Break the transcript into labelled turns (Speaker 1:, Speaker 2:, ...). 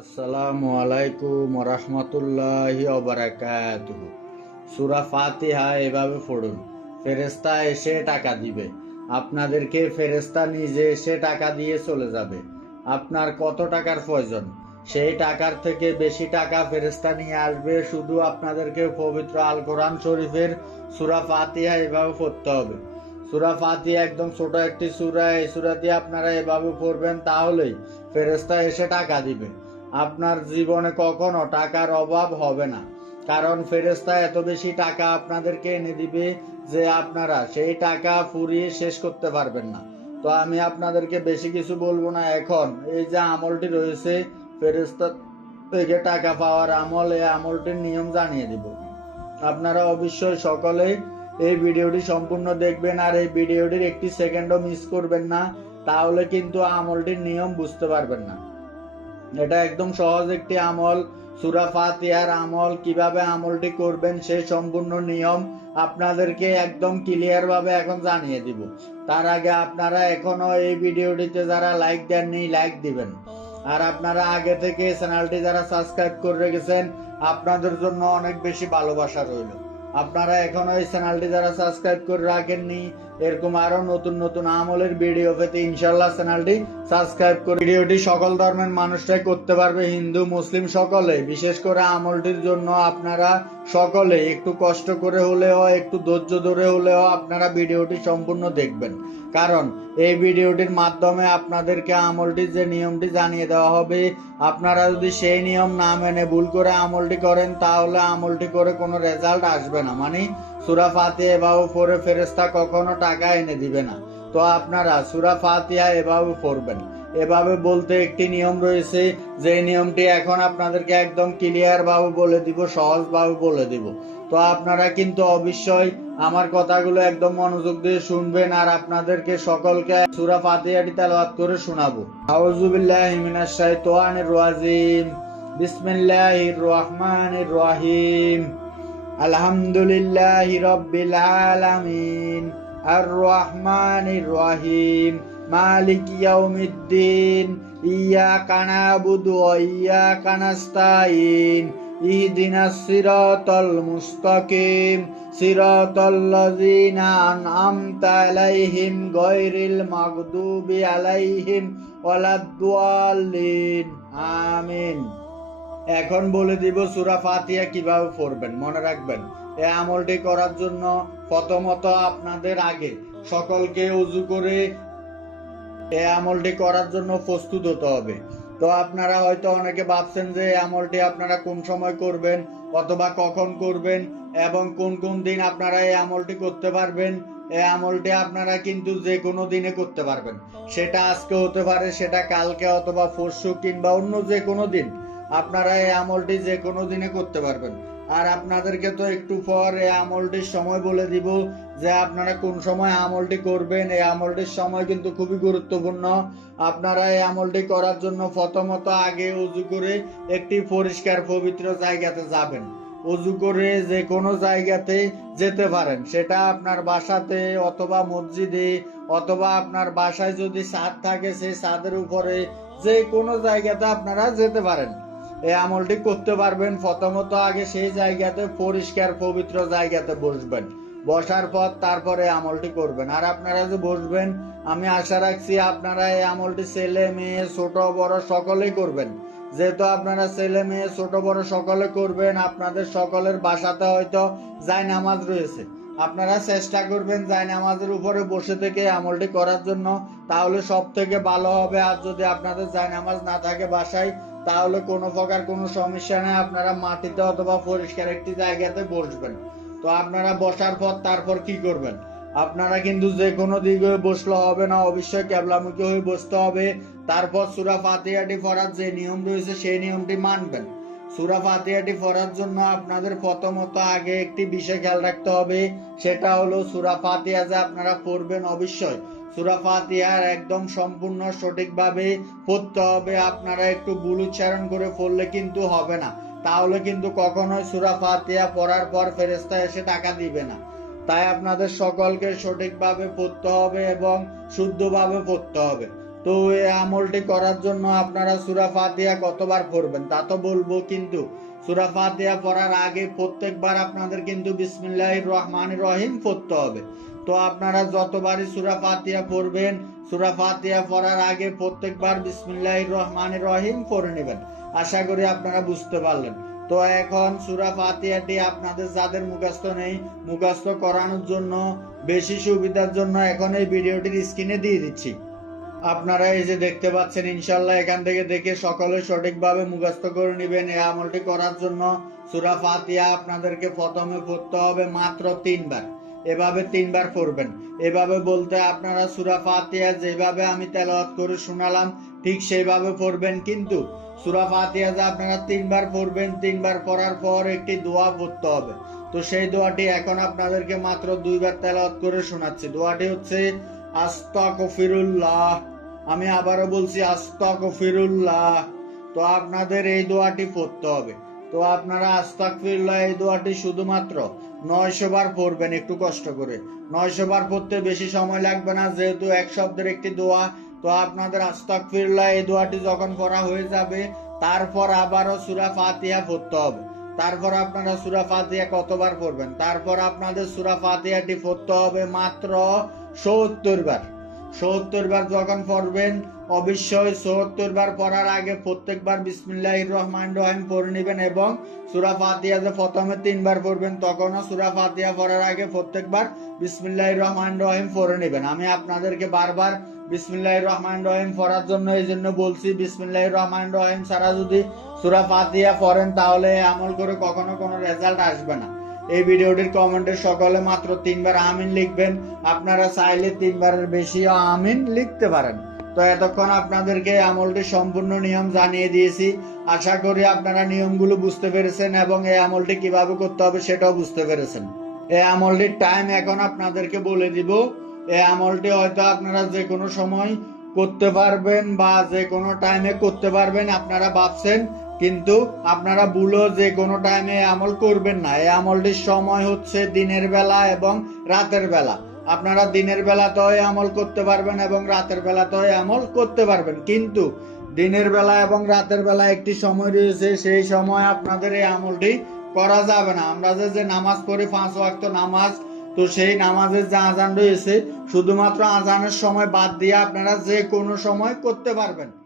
Speaker 1: আসসালামু আলাইকুম রহমতুল্লাহি ওবারাকাতুহ। সুরা ফাতিহা এভাবে পড়ুন। ফেরেস্তা এসে টাকা দিবে। আপনাদেরকে ফেরেস্তা নিজে এসে টাকা দিয়ে চলে যাবে। আপনার কত টাকার প্রয়োজন? সেই টাকার থেকে বেশি টাকা ফেরেস্তা নিয়ে আসবে শুধু আপনাদেরকে পবিত্র আল কোরআন শরীফের সুরা ফাতিহা এভাবে পড়তে হবে। সুরা ফাতিহা একদম ছোট একটি সুরা। এই সুরা দিয়ে আপনারা এভাবে পড়বেন তাহলেই ফেরেস্তা এসে টাকা দিবে। আপনার জীবনে কখনো টাকার অভাব হবে না। কারণ ফেরেস্তা এত বেশি টাকা আপনাদেরকে এনে দিবে যে আপনারা সেই টাকা ফুরিয়ে শেষ করতে পারবেন না। তো আমি আপনাদেরকে বেশি কিছু বলব না। এখন এই যে আমলটি রয়েছে ফেরেস্তা থেকে টাকা পাওয়ার আমল, এই আমলটির নিয়ম জানিয়ে দিব। আপনারা অবশ্যই সকলেই এই ভিডিওটি সম্পূর্ণ দেখবেন আর এই ভিডিওটির একটি সেকেন্ডও মিস করবেন না, তাহলে কিন্তু আমলটির নিয়ম বুঝতে পারবেন না। এটা একদম সহজ একটি আমল। সুরা ফাতিহার আমল, কীভাবে আমলটি করবেন সেই সম্পূর্ণ নিয়ম আপনাদেরকে একদম ক্লিয়ার ভাবে এখন জানিয়ে দিব। তার আগে আপনারা এখনও এই ভিডিওটিতে যারা লাইক দেননি লাইক দিবেন। আর আপনারা আগে থেকে চ্যানেলটি যারা সাবস্ক্রাইব করে রেখেছেন, আপনাদের জন্য অনেক বেশি ভালোবাসা রইল। আপনারা এখনও এই চ্যানেলটি যারা সাবস্ক্রাইব করে রাখেননি এরকম আরও নতুন নতুন আমলের ভিডিও পেতে ইনশাল্লাহ চ্যানেলটি সাবস্ক্রাইব করে ভিডিওটি সকল ধর্মের মানুষরাই করতে পারবে, হিন্দু, মুসলিম সকলে বিশেষ করে আমলটির জন্য আপনারা সকলে একটু কষ্ট করে হলেও একটু ধৈর্য ধরে হলেও আপনারা ভিডিওটি সম্পূর্ণ দেখবেন। কারণ এই ভিডিওটির মাধ্যমে আপনাদেরকে আমলটির যে নিয়মটি জানিয়ে দেওয়া হবে, আপনারা যদি সেই নিয়ম না মেনে ভুল করে আমলটি করেন, তাহলে আমলটি করে কোনো রেজাল্ট আসবে না। মানে সুরা ফাতিহা এভাবে পড়ে ফেরেস্তা কখনো টাকা এনে দিবে না। তো আপনারা সুরা ফাতিহা এভাবে পড়বেন। এভাবে বলতে একটি নিয়ম রয়েছে, যে নিয়মটি এখন আপনাদেরকে একদম ক্লিয়ার ভাবে বলে দিব, সহজ ভাবে বলে দিব। তো আপনারা কিন্তু অবশ্যই আমার কথাগুলো একদম মনোযোগ দিয়ে শুনবেন আর আপনাদেরকে সকলকে সুরা ফাতিহাটি তেলাওয়াত করে শোনাবো। আউযুবিল্লাহি মিনাশ শাইতানির রাজিম। বিসমিল্লাহির রহমানির রহিম। আলহামদুলিল্লাহি রাব্বিল আলামিন আর রহমানির রহিম মালিক ইয়াউমিদ্দিন, ইয়াকা নাবুদু ওয়া ইয়াকা নাস্তাইন ইহদিনাস সিরাতাল মুস্তাকিম, সিরাতাল লাযিনা আন'আমতা আলাইহিম গায়রিল মাগদুবি আলাইহিম ওয়ালাদ-দাল্লিন, আমিন। এখন বলে দিব সুরা ফাতিয়া কীভাবে পড়বেন, মনে রাখবেন। এই আমলটি করার জন্য প্রথমত আপনাদের আগে সকলকে উজু করে এই আমলটি করার জন্য প্রস্তুত হতে হবে। তো আপনারা হয়তো অনেকে ভাবছেন যে এই আমলটি আপনারা কোন সময় করবেন অথবা কখন করবেন এবং কোন কোন দিন আপনারা এই আমলটি করতে পারবেন, এই আমলটি আপনারা কিন্তু যে কোনো দিনে করতে পারবেন। সেটা আজকে হতে পারে, সেটা কালকে অথবা পরশু কিংবা অন্য যে কোনো দিন। আপনারা এই আমলটি যে কোনো দিনে করতে পারবেন। আর আপনাদেরকে তো একটু পর এই আমলটির সময় বলে দিব যে আপনারা কোন সময় আমলটি করবেন। এই আমলটির সময় কিন্তু খুবই গুরুত্বপূর্ণ। আপনারা এই আমলটি করার জন্য প্রথমত আগে উজু করে একটি পরিষ্কার পবিত্র জায়গাতে যাবেন। উজু করে যে কোনো জায়গাতে যেতে পারেন। সেটা আপনার বাসাতে অথবা মসজিদে অথবা আপনার বাসায় যদি ছাদ থাকে, সেই ছাদের উপরে যে কোনো জায়গাতে আপনারা যেতে পারেন। এই আমলটি করতে পারবেন, প্রথমত আগে সেই জায়গাতে পরিষ্কার, পবিত্র জায়গাতে বসবেন। বসার পর তারপরে আমলটি করবেন। আর আপনারা যে বসবেন, আমি আশা রাখছি আপনারা এই আমলটি ছেলে, মেয়ে, ছোট, বড় সকলেই করবেন। যেহেতু আপনারা ছেলে, মেয়ে, ছোট, বড় সকলে করবেন, আপনাদের সকলের বাসাতে হয়তো জায় নামাজ রয়েছে। আপনারা চেষ্টা করবেন জায় নামাজের উপরে বসে থেকে আমলটি করার জন্য, তাহলে সব থেকে ভালো হবে। আর যদি আপনাদের জায় নামাজ না থাকে বাসায় তাহলে কোনো প্রকার কোনো সমস্যা নেই, আপনারা মাটিতে অথবা পরিষ্কার একটি জায়গাতে বসবেন। তো আপনারা বসার পর তারপর কি করবেন? আপনারা কিন্তু যে কোনো দিকে বসলে হবে না, অবশ্যই ক্যাবলামুখী হয়ে বসতে হবে। তারপর সুরা ফাতিহাটি পড়ার যে নিয়ম রয়েছে, সেই নিয়মটি মানবেন। সুরা ফাতিহাটি পড়ার জন্য আপনাদের প্রথমত আগে একটি বিষয় খেয়াল রাখতে হবে, সেটা হলো সুরা ফাতিহা যে আপনারা পড়বেন অবশ্যই। সুরা ফাতিহার একদম সম্পূর্ণ সঠিকভাবে পড়তে হবে। আপনারা একটু ভুল উচ্চারণ করে পড়লে কিন্তু হবে না। তাহলে কিন্তু কখনোই সুরা ফাতিহা পড়ার পর ফেরেস্তা এসে টাকা দিবে না। তাই আপনাদের সকলকে সঠিকভাবে পড়তে হবে এবং শুদ্ধভাবে পড়তে হবে। তো এই আমলটি করার জন্য আপনারা সুরা ফাতিহা কতবার পড়বেন তা তো বলব কিন্তু সুরা ফাতিহা পড়ার আগে প্রত্যেকবার আপনাদের কিন্তু বিসমিল্লাহির রহমান রহিম পড়তে হবে। তো আপনারা যতবারই সুরা ফাতিহা পড়বেন, সুরা ফাতিহা পড়ার আগে প্রত্যেকবার বিসমিল্লাহির রহমান রহিম পড়ে নেবেন। আশা করি আপনারা বুঝতে পারলেন। তো এখন সুরা ফাতিহাটি আপনাদের যাদের মুখস্থ নেই, মুখস্থ করানোর জন্য, বেশি সুবিধার জন্য এখন এই ভিডিওটির স্ক্রিনে দিয়ে দিচ্ছি। আপনারা এই যে দেখতে পাচ্ছেন ইনশাল্লাহ এখান থেকে দেখে সকলে সঠিকভাবে মুখস্থ করে নেবেন। এই আমলটি করার জন্য সুরা ফাতিহা আপনাদেরকে প্রথমে পড়তে হবে মাত্র তিনবার। এভাবে তিনবার পড়বেন। এভাবে বলতে আপনারা সুরা ফাতিহা যেভাবে আমি তেলাওয়াত করে শোনালাম, ঠিক সেইভাবে পড়বেন। কিন্তু সুরা ফাতিহা যে আপনারা তিনবার পড়বেন, তিনবার পড়ার পর একটি দোয়া পড়তে হবে। তো সেই দোয়াটি এখন আপনাদেরকে মাত্র দুইবার তেলাওয়াত করে শোনাচ্ছি। দোয়াটি হচ্ছে, আস্তাগফিরুল্লাহ। আমি আবারও বলছি, আস্তাগফিরুল্লাহ। তো আপনাদের এই দোয়াটি পড়তে হবে। তো আপনারা আস্তাগফিরুল্লাহ এই দোয়াটি শুধুমাত্র নয়শো বার পড়বেন একটু কষ্ট করে। নয়শো বার পড়তে বেশি সময় লাগবে না, যেহেতু এক শব্দের একটি দোয়া। তো আপনাদের আস্তাগফিরুল্লাহ এই দোয়াটি যখন পড়া হয়ে যাবে, তারপর আবারও সুরা ফাতিহা পড়তে হবে। তারপর আপনারা সুরা ফাতিহা কতবার পড়বেন? তারপর আপনাদের সুরা ফাতিহাটি পড়তে হবে মাত্র সত্তর বার। সত্তর বার যখন পড়বেন, অবশ্যই সত্তর বার পড়ার আগে প্রত্যেকবার বিসমিল্লাহ রহমান রহিম পড়ে নেবেন এবং সুরা ফাতিহা যে প্রথমে তিনবার পড়বেন, তখনও সুরা ফাতিহা পড়ার আগে প্রত্যেকবার বিসমিল্লাহ রহমান রহিম পড়ে নেবেন। আমি আপনাদেরকে বারবার বিসমিল্লাহ রহমান রহিম পড়ার জন্য এই জন্য বলছি বিসমিল্লাহ রহমান রহিম ছাড়া যদি সুরা ফাতিহা পড়েন, তাহলে আমল করে কখনো কোনো রেজাল্ট আসবে না। এই ভিডিওটির কমেন্টে সকলে মাত্র তিনবার আমিন লিখবেন। আপনারা চাইলে তিনবারের বেশি আমিন লিখতে পারেন। তো এতক্ষণ আপনাদেরকে আমলটি সম্পূর্ণ নিয়ম জানিয়ে দিয়েছি। আশা করি আপনারা নিয়মগুলো বুঝতে পেরেছেন এবং এই আমলটি কীভাবে করতে হবে সেটাও বুঝতে পেরেছেন। এই আমলটির টাইম এখন আপনাদেরকে বলে দিব। এই আমলটি হয়তো আপনারা যে কোনো সময় করতে পারবেন বা যে কোনো টাইমে করতে পারবেন, আপনারা ভাবছেন কিন্তু আপনারা ভুলো যে কোনো টাইমে আমল করবেন না। এই আমলটির সময় হচ্ছে দিনের বেলা এবং রাতের বেলা। আপনারা দিনের বেলাতেও আমল করতে পারবেন এবং রাতের বেলাতেও আমল করতে পারবেন। কিন্তু দিনের বেলা এবং রাতের বেলা একটি সময় রয়েছে, সেই সময় আপনাদের এই আমলটি করা যাবে না। আমরা যে যে নামাজ পড়ি, পাঁচ ওয়াক্ত নামাজ, তো সেই নামাজের যে আজান রয়েছে, শুধুমাত্র আজানের সময় বাদ দিয়ে আপনারা যে কোনো সময় করতে পারবেন।